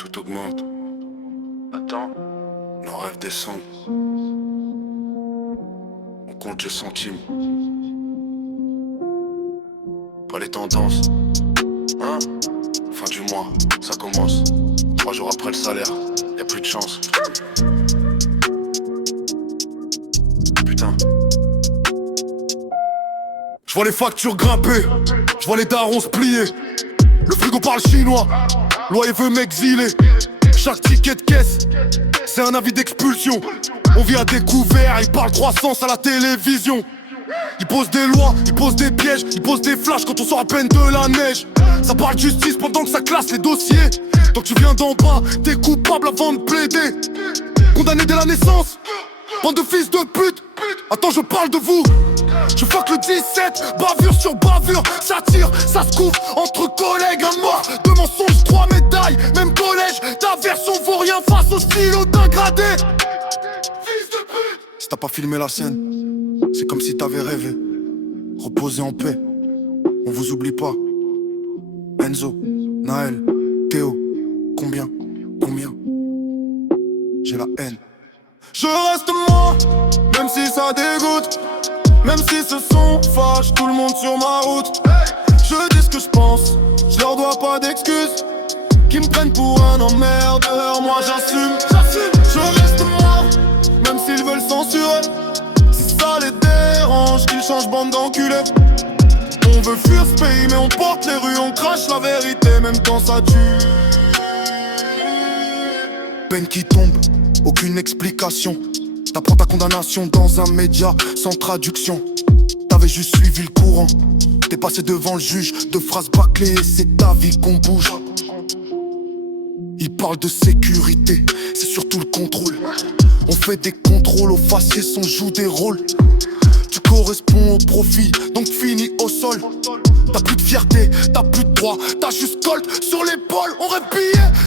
Tout augmente. Attends, nos rêves descendent. On compte les centimes. Pas les tendances. Hein? Fin du mois, ça commence. 3 jours après le salaire, y'a plus de chance. Putain. Je vois les factures grimper, je vois les darons se plier. Le frigo parle chinois, loyer veut m'exiler. Chaque ticket de caisse, c'est un avis d'expulsion. On vit à découvert, ils parlent croissance à la télévision. Ils posent des lois, ils posent des pièges, ils posent des flashs quand on sort à peine de la neige. Ça parle de justice pendant que ça classe les dossiers. Donc tu viens d'en bas, t'es coupable avant de plaider. Condamné dès la naissance, bande de fils de pute. Attends, je parle de vous. Je fuck le 17, bavure sur bavure. Ça tire, ça se couvre entre collègues. Un mort de mensonges, 3 médailles. Même collège, ta version vaut rien face au stylo dégradé. Si t'as pas filmé la scène, c'est comme si t'avais rêvé. Reposez en paix, on vous oublie pas. Enzo, Naël, Théo, combien j'ai la haine. Je reste moi, même si ça dégoûte. Même si ce son fâche tout le monde sur ma route. Je dis ce que je pense, je leur dois pas d'excuses. Qu'ils me prennent pour un emmerdeur, moi j'assume. Je reste moi, même s'ils veulent censurer. Si ça les dérange, qu'ils changent bande d'enculés. On veut fuir ce pays mais on porte les rues, on crache la vérité même quand ça tue. Peine qui tombe, aucune explication. T'apprends ta condamnation dans un média sans traduction. T'avais juste suivi le courant. T'es passé devant le juge, de phrases bâclées et c'est ta vie qu'on bouge. Il parle de sécurité, c'est surtout le contrôle. On fait des contrôles aux faciès, on joue des rôles. Tu corresponds au profit, donc finis au sol. T'as plus de fierté, t'as plus de droit, t'as juste colt sur l'épaule. On rêve pillé.